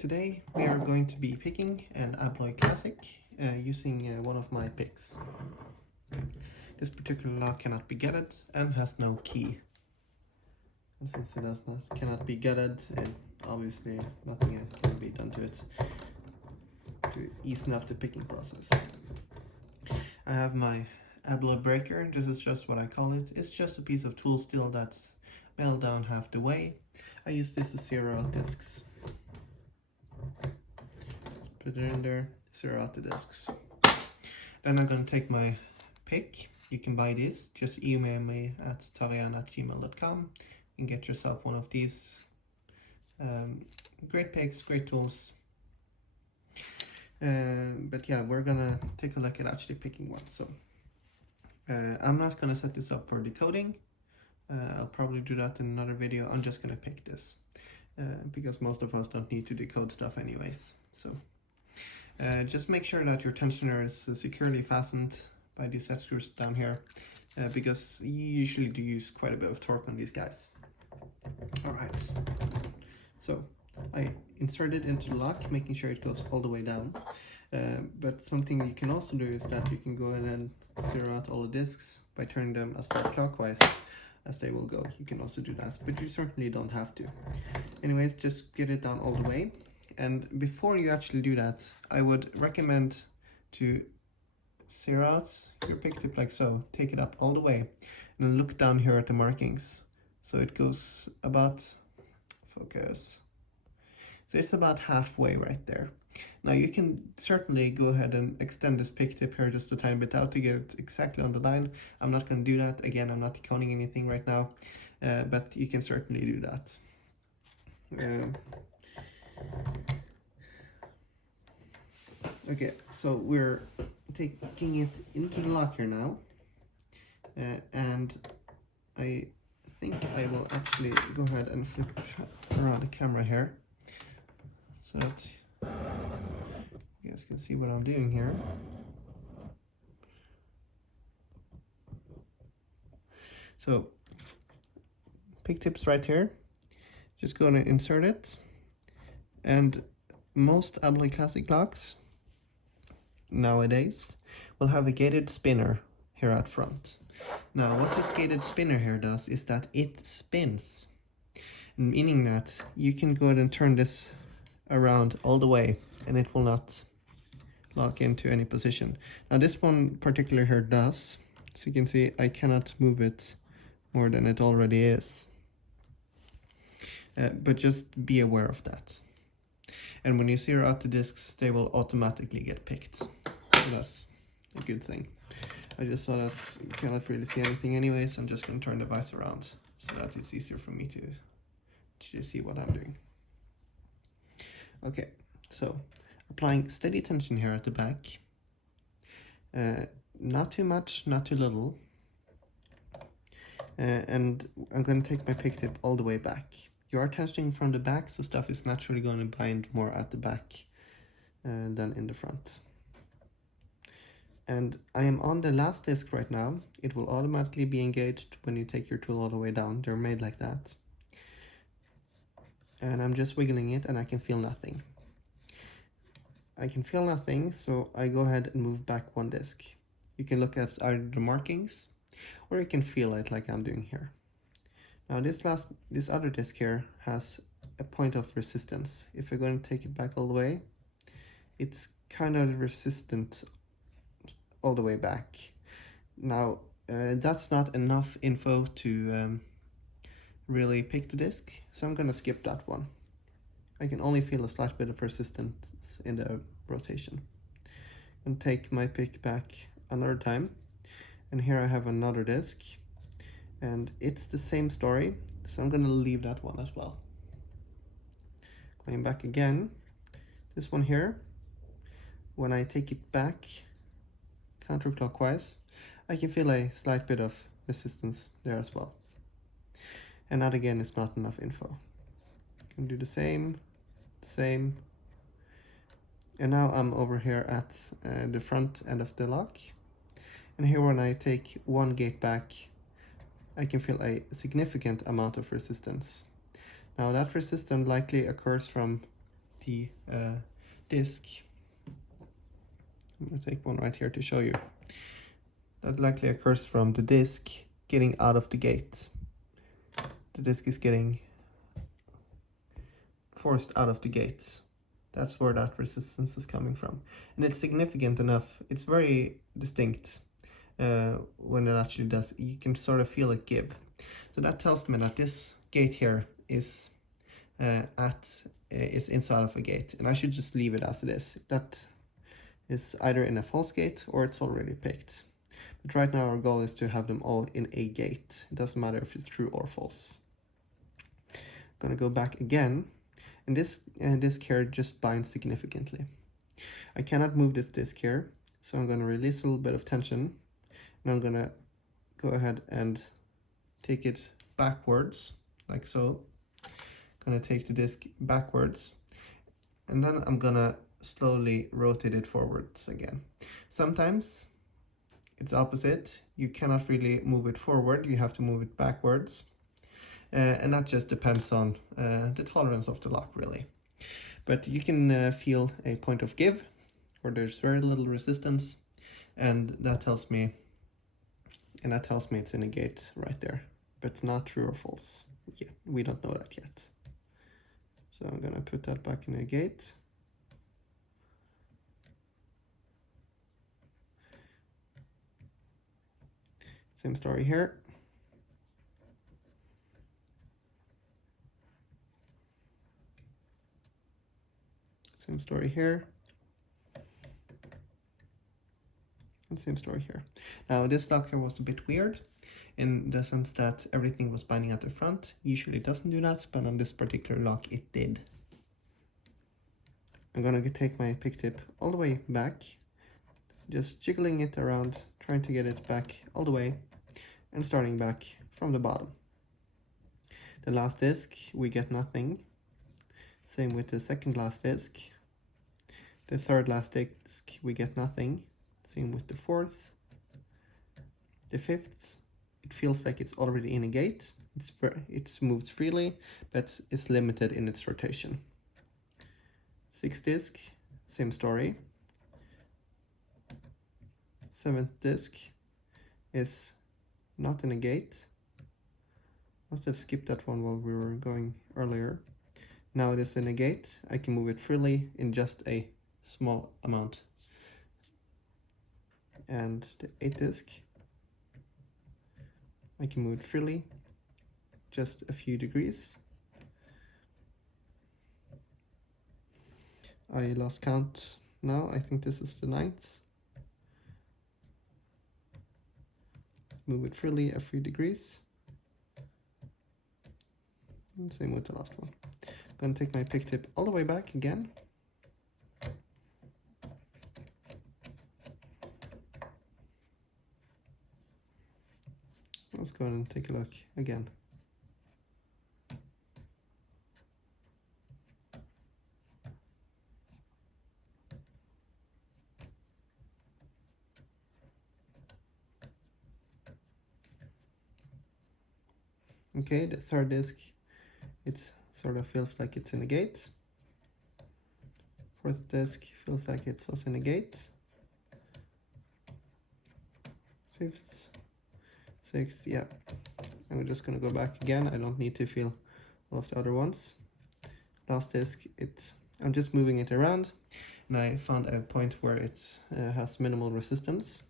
Today we are going to be picking an abloy classic using one of my picks. This particular lock cannot be gutted and has no key. And since it cannot be gutted, obviously nothing can be done to it to ease up the picking process. I have my abloy breaker. This is just what I call it. It's just a piece of tool steel that's milled down half the way. I use this to zero out discs. Put it in there, zero out the discs. Then I'm going to take my pick. You can buy this. Just email me at tarehjerne@gmail.com and get yourself one of these. Great picks, great tools. But yeah, we're gonna take a look at actually picking one. So I'm not gonna set this up for decoding. I'll probably do that in another video. I'm just gonna pick this because most of us don't need to decode stuff anyways. So just make sure that your tensioner is securely fastened by these set screws down here because you usually do use quite a bit of torque on these guys. Alright, so I insert it into the lock, making sure it goes all the way down. But something you can also do is that you can go ahead and zero out all the discs by turning them as far clockwise as they will go. You can also do that, but you certainly don't have to. Anyways, just get it down all the way. And before you actually do that, I would recommend to zero out your pick tip like so, take it up all the way, and then look down here at the markings. So it goes about, focus, so it's about halfway right there. Now you can certainly go ahead and extend this pick tip here just a tiny bit out to get it exactly on the line. I'm not going to do that. Again, I'm not decoding anything right now, but you can certainly do that. Okay, so we're taking it into the lock here now, and I think I will actually go ahead and flip around the camera here so that you guys can see what I'm doing here. So pick tips right here, just going to insert it, and most abloy classic locks nowadays will have a gated spinner here at front. Now what this gated spinner here does is that it spins, meaning that you can go ahead and turn this around all the way and it will not lock into any position. Now this one particular here does, so you can see I cannot move it more than it already is, but just be aware of that. And when you zero out the discs, they will automatically get picked. So that's a good thing. I just saw that you cannot really see anything anyways. I'm just going to turn the device around so that it's easier for me to just see what I'm doing. Okay, so applying steady tension here at the back. Not too much, not too little. And I'm going to take my pick tip all the way back. You are tensioning from the back, so stuff is naturally going to bind more at the back than in the front. And I am on the last disc right now. It will automatically be engaged when you take your tool all the way down. They're made like that. And I'm just wiggling it and I can feel nothing. I can feel nothing, so I go ahead and move back one disc. You can look at either the markings or you can feel it like I'm doing here. Now this other disc here has a point of resistance. If we're going to take it back all the way, it's kind of resistant all the way back. Now that's not enough info to really pick the disc, so I'm gonna skip that one. I can only feel a slight bit of resistance in the rotation. And take my pick back another time, and here I have another disc. And it's the same story, so I'm going to leave that one as well. Going back again, this one here, when I take it back counterclockwise, I can feel a slight bit of resistance there as well. And that again is not enough info. I can do the same. And now I'm over here at the front end of the lock. And here when I take one gate back, I can feel a significant amount of resistance. Now that resistance likely occurs from the disc. I'm going to take one right here to show you. That likely occurs from the disc getting out of the gate. The disc is getting forced out of the gate. That's where that resistance is coming from. And it's significant enough, it's very distinct when it actually does. You can sort of feel it give. So that tells me that this gate here is inside of a gate, and I should just leave it as it is. That is either in a false gate or it's already picked. But right now our goal is to have them all in a gate. It doesn't matter if it's true or false. I'm gonna go back again, and this disc here just binds significantly. I cannot move this disc here, so I'm gonna release a little bit of tension, and I'm gonna go ahead and take it backwards, like so. I'm gonna take the disc backwards, and then I'm gonna slowly rotate it forwards again. Sometimes it's opposite. You cannot really move it forward, you have to move it backwards. And that just depends on the tolerance of the lock, really. But you can feel a point of give where there's very little resistance, and that tells me it's in a gate right there, but not true or false yet. We don't know that yet. So I'm gonna put that back in a gate. Same story here. Same story here. And same story here. Now this lock here was a bit weird in the sense that everything was binding at the front. Usually it doesn't do that, but on this particular lock it did. I'm gonna take my pick tip all the way back, just jiggling it around, trying to get it back all the way, and starting back from the bottom. The last disc, we get nothing. Same with the second last disc. The third last disc, we get nothing. Same with the fourth. The fifth, it feels like it's already in a gate. It moves freely, but it's limited in its rotation. Sixth disc, same story. Seventh disc is not in a gate. Must have skipped that one while we were going earlier. Now it is in a gate. I can move it freely in just a small amount. And the eighth disc, I can move it freely, just a few degrees. I lost count now. I think this is the ninth. Move it freely a few degrees. And same with the last one. I'm going to take my pick tip all the way back again. Let's go and take a look again. Okay, the third disc, it sort of feels like it's in a gate. Fourth disc feels like it's also in a gate. Fifth, sixth, yeah. And we're just gonna go back again. I don't need to feel all of the other ones. Last disc, I'm just moving it around, and I found a point where it has minimal resistance.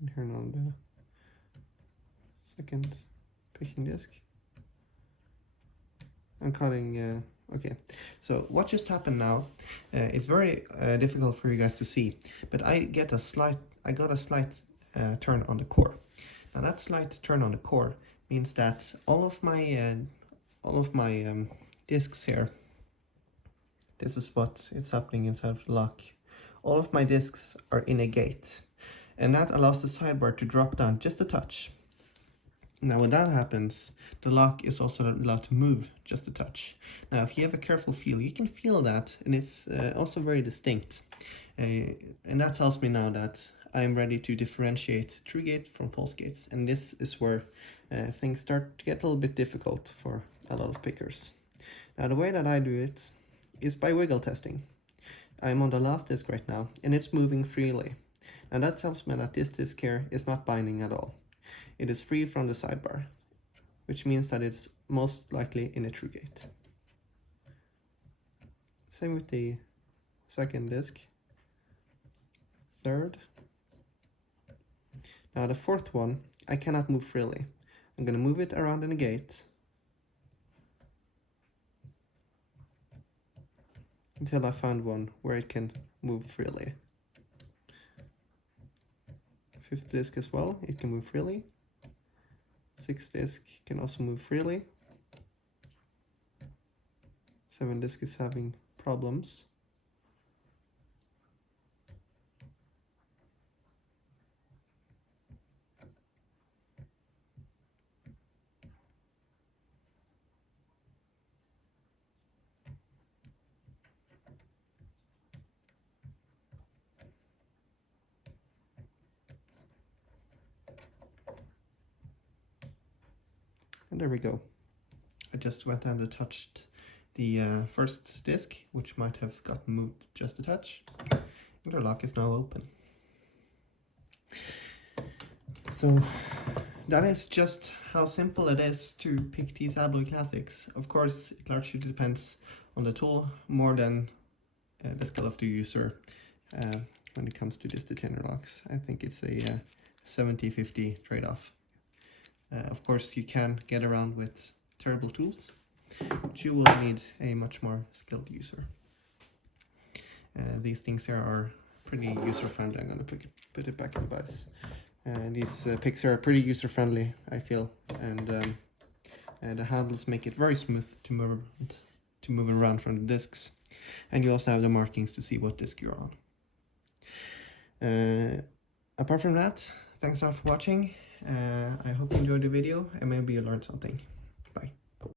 And here now the second picking disc. I'm cutting, okay. So what just happened now, it's very difficult for you guys to see, but I got a slight turn on the core. Now that slight turn on the core means that all of my discs here, this is what is happening inside of the lock. All of my discs are in a gate, and that allows the sidebar to drop down just a touch. Now when that happens, the lock is also allowed to move just a touch. Now if you have a careful feel, you can feel that, and it's also very distinct. And that tells me now that I'm ready to differentiate true gate from false gates. And this is where things start to get a little bit difficult for a lot of pickers. Now the way that I do it is by wiggle testing. I'm on the last disc right now and it's moving freely. And that tells me that this disc here is not binding at all. It is free from the sidebar, which means that it's most likely in a true gate. Same with the second disc, third. Now the fourth one, I cannot move freely. I'm going to move it around in a gate until I found one where it can move freely. Fifth disc as well, it can move freely. Sixth disc can also move freely. Seventh disc is having problems. And there we go. I just went and touched the first disc, which might have gotten moved just a touch. And our lock is now open. So that is just how simple it is to pick these abloy classics. Of course, it largely depends on the tool more than the skill of the user when it comes to these detainer locks. I think it's a 70-50 trade-off. Of course, you can get around with terrible tools, but you will need a much more skilled user. These things here are pretty user-friendly. I'm going to put it back in the vise. These picks are pretty user-friendly, I feel, and the handles make it very smooth to move around from the discs. And you also have the markings to see what disc you're on. Apart from that, thanks a lot for watching. I hope you enjoyed the video and maybe you learned something.